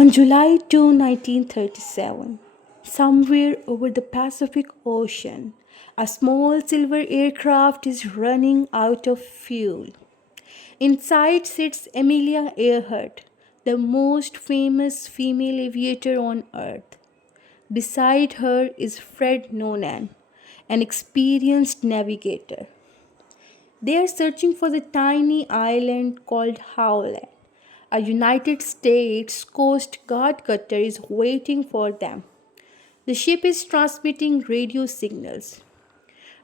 On July 2, 1937, somewhere over the Pacific Ocean, a small silver aircraft is running out of fuel. Inside sits Amelia Earhart, the most famous female aviator on earth. Beside her is Fred Noonan, an experienced navigator. They are searching for the tiny island called Howland. A United States Coast Guard cutter is waiting for them. The ship is transmitting radio signals.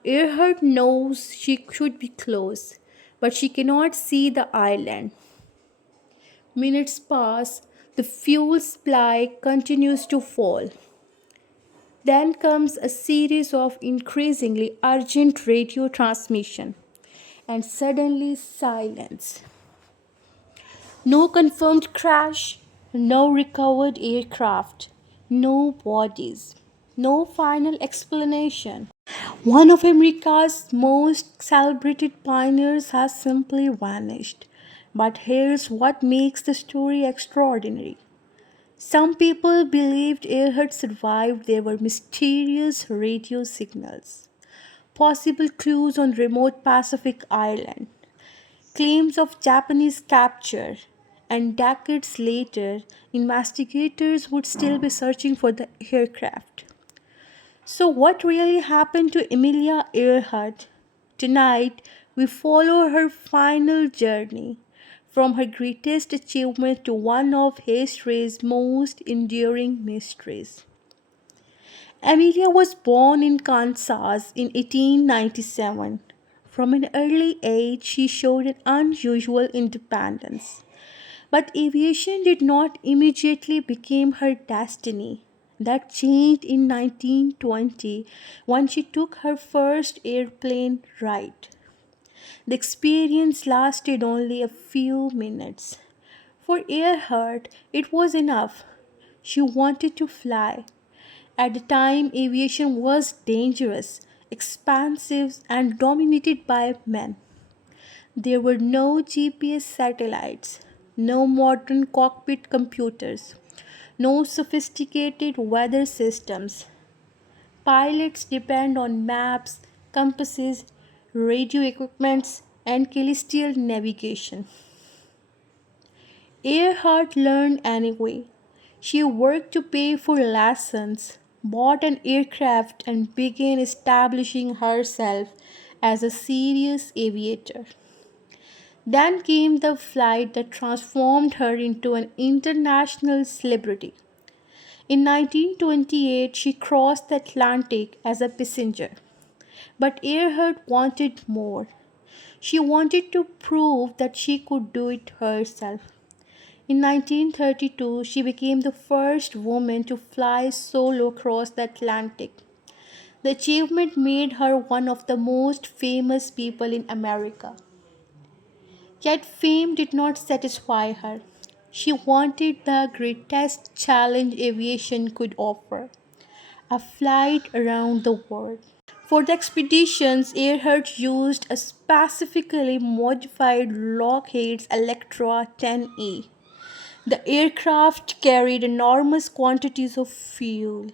Earhart knows she should be close, but she cannot see the island. Minutes pass, the fuel supply continues to fall. Then comes a series of increasingly urgent radio transmission, and suddenly silence. No confirmed crash, no recovered aircraft, no bodies, no final explanation. One of America's most celebrated pioneers has simply vanished. But here's what makes the story extraordinary. Some people believed Earhart survived. There were mysterious radio signals, possible clues on remote Pacific island, claims of Japanese capture, and decades later, investigators would still be searching for the aircraft. So, what really happened to Amelia Earhart? Tonight, we follow her final journey from her greatest achievement to one of history's most enduring mysteries. Amelia was born in Kansas in 1897. From an early age, she showed an unusual independence. But aviation did not immediately become her destiny. That changed in 1920 when she took her first airplane ride. The experience lasted only a few minutes. For Earhart, it was enough. She wanted to fly. At the time, aviation was dangerous, expansive, and dominated by men. There were no GPS satellites, no modern cockpit computers, no sophisticated weather systems. Pilots depend on maps, compasses, radio equipments, and celestial navigation. Earhart learned anyway. She worked to pay for lessons, bought an aircraft, and began establishing herself as a serious aviator. Then came the flight that transformed her into an international celebrity. In 1928, she crossed the Atlantic as a passenger. But Earhart wanted more. She wanted to prove that she could do it herself. In 1932, she became the first woman to fly solo across the Atlantic. The achievement made her one of the most famous people in America. Yet fame did not satisfy her. She wanted the greatest challenge aviation could offer, a flight around the world. For the expeditions, Earhart used a specifically modified Lockheed Electra 10E. The aircraft carried enormous quantities of fuel.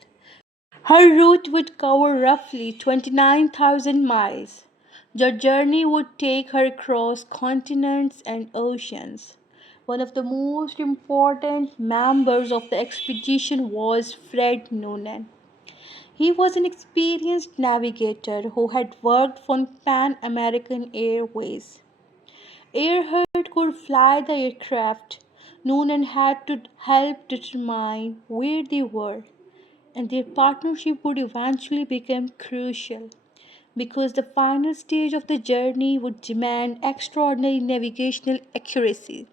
Her route would cover roughly 29,000 miles. The journey would take her across continents and oceans. One of the most important members of the expedition was Fred Noonan. He was an experienced navigator who had worked for Pan American Airways. Earhart could fly the aircraft. Noonan had to help determine where they were, and their partnership would eventually become crucial because the final stage of the journey would demand extraordinary navigational accuracy.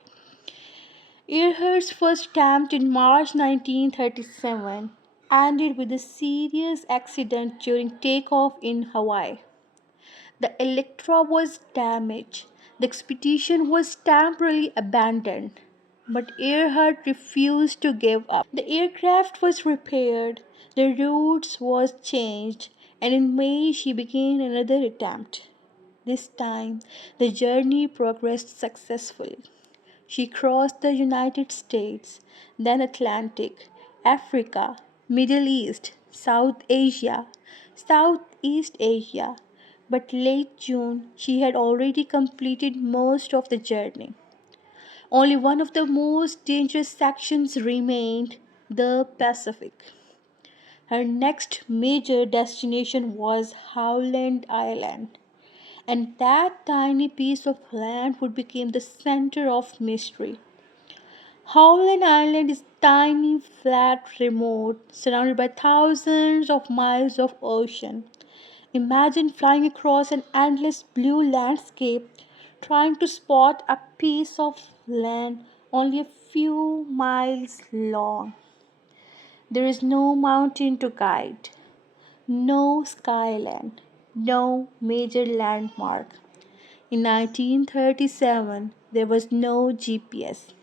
Earhart's first attempt in March 1937 ended with a serious accident during takeoff in Hawaii. The Electra was damaged. The expedition was temporarily abandoned. But Earhart refused to give up. The aircraft was repaired, the routes was changed, and in May she began another attempt. This time, the journey progressed successfully. She crossed the United States, then Atlantic, Africa, Middle East, Southeast Asia. But late June, she had already completed most of the journey. Only one of the most dangerous sections remained, the Pacific. Her next major destination was Howland Island, and that tiny piece of land would become the center of mystery. Howland Island is tiny, flat, remote, surrounded by thousands of miles of ocean. Imagine flying across an endless blue landscape, trying to spot a piece of land only a few miles long. There is no mountain to guide, no skyline, no major landmark. In 1937, there was no GPS.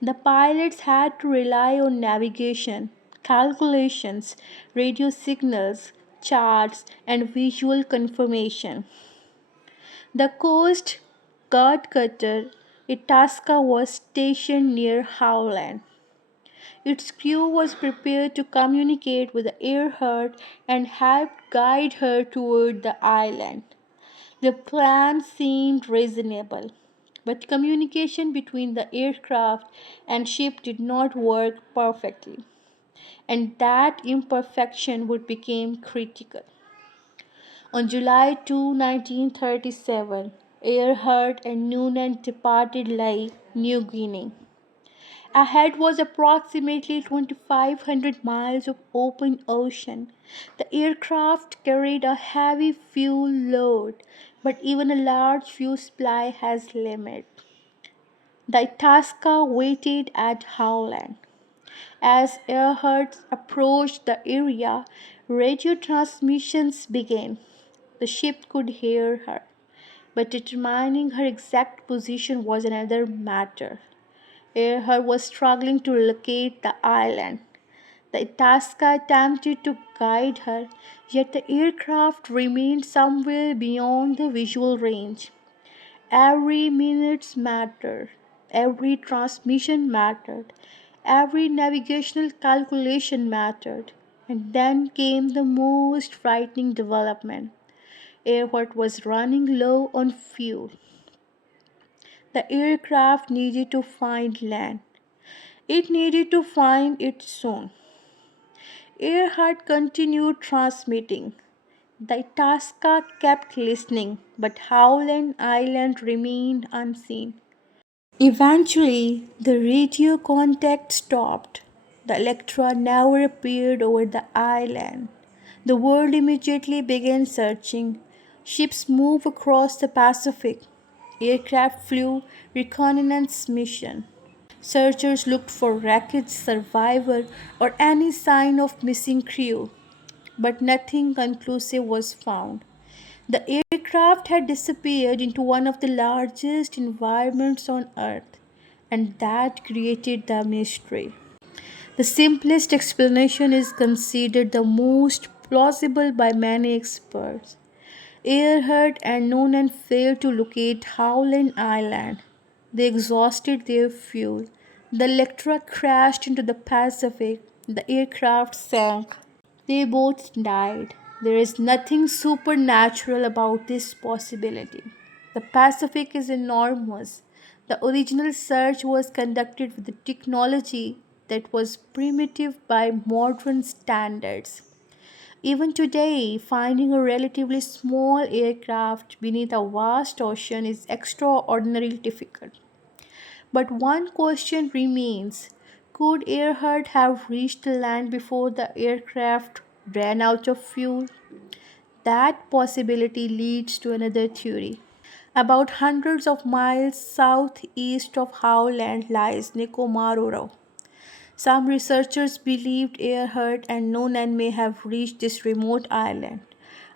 The pilots had to rely on navigation, calculations, radio signals, charts, and visual confirmation. The Coast Guard cutter Itasca was stationed near Howland. Its crew was prepared to communicate with the Earhart and help guide her toward the island. The plan seemed reasonable, but communication between the aircraft and ship did not work perfectly, and that imperfection would become critical. On July 2, 1937, Earhart and Noonan departed Lae, New Guinea. Ahead was approximately 2,500 miles of open ocean. The aircraft carried a heavy fuel load, but even a large fuel supply has limit. The Itasca waited at Howland. As Earhart approached the area, radio transmissions began. The ship could hear her, but determining her exact position was another matter. Earhart was struggling to locate the island. The Itasca attempted to guide her, yet the aircraft remained somewhere beyond the visual range. Every minute mattered, every transmission mattered, every navigational calculation mattered. And then came the most frightening development. Earhart was running low on fuel. The aircraft needed to find land. It needed to find it soon. Earhart continued transmitting. The Itasca kept listening, but Howland Island remained unseen. Eventually, the radio contact stopped. The Electra never appeared over the island. The world immediately began searching. Ships moved across the Pacific. Aircraft flew reconnaissance mission. Searchers looked for wreckage, survivor, or any sign of missing crew, but nothing conclusive was found. The aircraft had disappeared into one of the largest environments on Earth, and that created the mystery. The simplest explanation is considered the most plausible by many experts. Earhart and Noonan failed to locate Howland Island. They exhausted their fuel. The Electra crashed into the Pacific. The aircraft sank. They both died. There is nothing supernatural about this possibility. The Pacific is enormous. The original search was conducted with a technology that was primitive by modern standards. Even today, finding a relatively small aircraft beneath a vast ocean is extraordinarily difficult. But one question remains: could Earhart have reached the land before the aircraft ran out of fuel? That possibility leads to another theory. About hundreds of miles southeast of Howland lies Nikumaroro. Some researchers believed Earhart and Noonan may have reached this remote island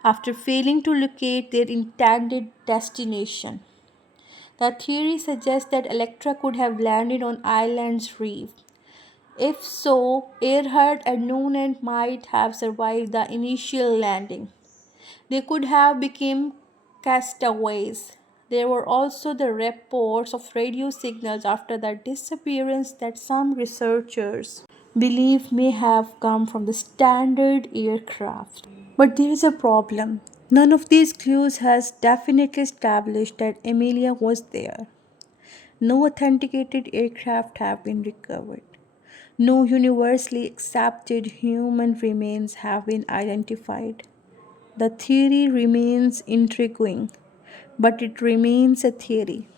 after failing to locate their intended destination. The theory suggests that Electra could have landed on island's reef. If so, Earhart and Noonan might have survived the initial landing. They could have become castaways. There were also the reports of radio signals after their disappearance that some researchers believe may have come from the standard aircraft. But there is a problem. None of these clues has definitely established that Amelia was there. No authenticated aircraft have been recovered. No universally accepted human remains have been identified. The theory remains intriguing, but it remains a theory.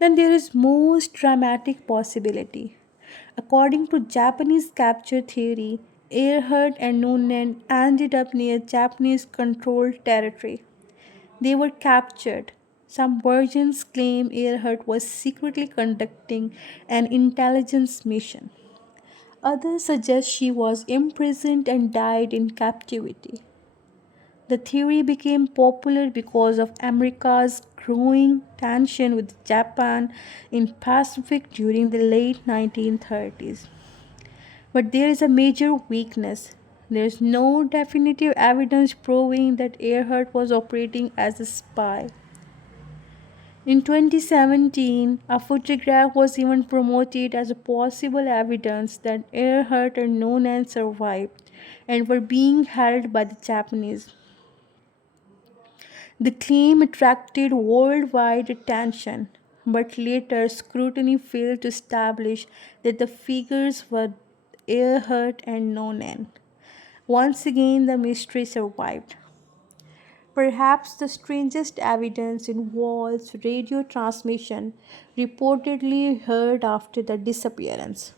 Then there is most dramatic possibility. According to Japanese capture theory, Earhart and Noonan ended up near Japanese controlled territory. They were captured. Some versions claim Earhart was secretly conducting an intelligence mission. Others suggest she was imprisoned and died in captivity. The theory became popular because of America's growing tension with Japan in Pacific during the late 1930s. But there is a major weakness. There is no definitive evidence proving that Earhart was operating as a spy. In 2017, a photograph was even promoted as a possible evidence that Earhart and Noonan survived and were being held by the Japanese. The claim attracted worldwide attention, but later scrutiny failed to establish that the figures were Earhart and Noonan. Once again, the mystery survived. Perhaps the strangest evidence involves radio transmission reportedly heard after the disappearance.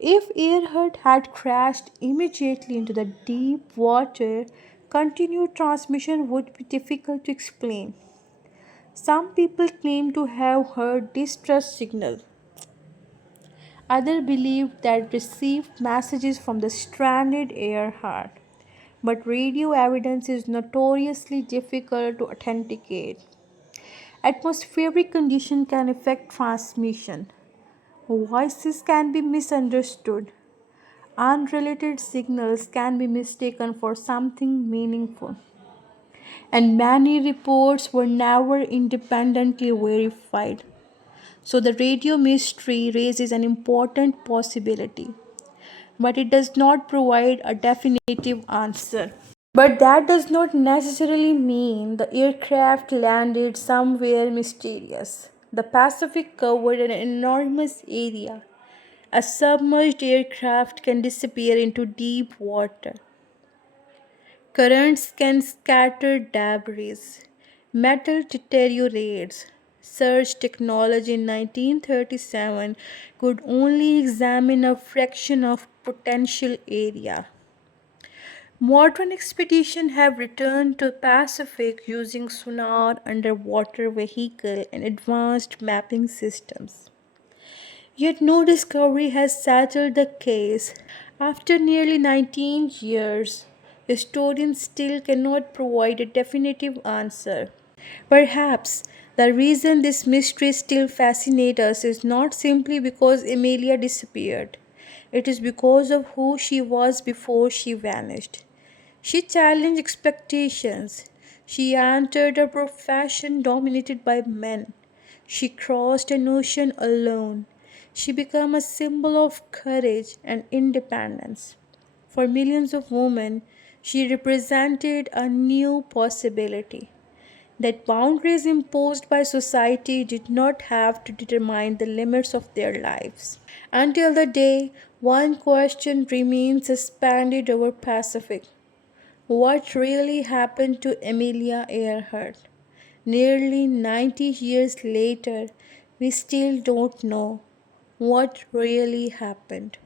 If Earhart had crashed immediately into the deep water, continued transmission would be difficult to explain. Some people claim to have heard distress signals. Others believe that received messages from the stranded Earhart. But radio evidence is notoriously difficult to authenticate. Atmospheric conditions can affect transmission. Voices can be misunderstood. Unrelated signals can be mistaken for something meaningful. And many reports were never independently verified. So the radio mystery raises an important possibility, but it does not provide a definitive answer. But that does not necessarily mean the aircraft landed somewhere mysterious. The Pacific covered an enormous area. A submerged aircraft can disappear into deep water. Currents can scatter debris. Metal deteriorates. Search technology in 1937 could only examine a fraction of potential area. Modern expeditions have returned to the Pacific using sonar, underwater vehicle, and advanced mapping systems. Yet no discovery has settled the case. After nearly 19 years, historians still cannot provide a definitive answer. Perhaps the reason this mystery still fascinates us is not simply because Amelia disappeared. It is because of who she was before she vanished. She challenged expectations. She entered a profession dominated by men. She crossed an ocean alone. She became a symbol of courage and independence. For millions of women, she represented a new possibility that boundaries imposed by society did not have to determine the limits of their lives. Until the day, one question remains suspended over Pacific. What really happened to Amelia Earhart? Nearly 90 years later, we still don't know what really happened.